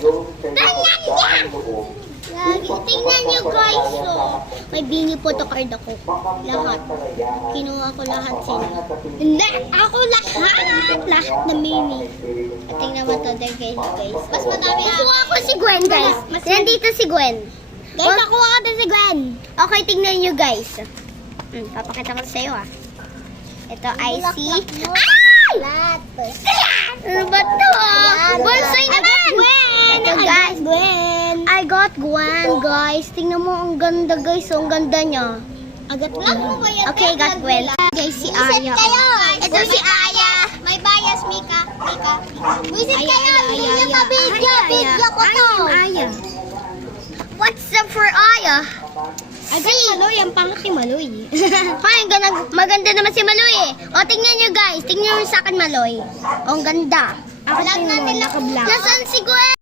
Ganyan yan! Lagi. Tingnan nyo guys, oh. May bini photocard ako. Lahat. Kinuha ko lahat sila. Hindi! Ako lahat! Lahat na mini. At tingnan mo to there guys. Mas madami ako. Nakuha ko si Gwen guys. Nandito si Gwen. Guys, nakuha ko din si Gwen. Okay, tingnan nyo guys. Papakita ko sa'yo ah. Ito ay si... Ay! Ano ba to? Bonsai naman! Ito guys. I got Gwen guys. Tingnan mo ang ganda guys. Ang ganda niya. Agat lang mo ba yan? Okay, got Gwen. Guys, si Aya. Ito si Aya. May bias, Mika. Visit kayo. Hindi niyo pa-video. Video ko to. Aya. What's up for Aya? Agad Maloy, ang pangit ni Maloy. Ay, maganda naman si Maloy eh. O, tingnan nyo guys. Tingnan nyo sa akin Maloy. O, ang ganda. Vlog natin lang. Nasaan si Gwen?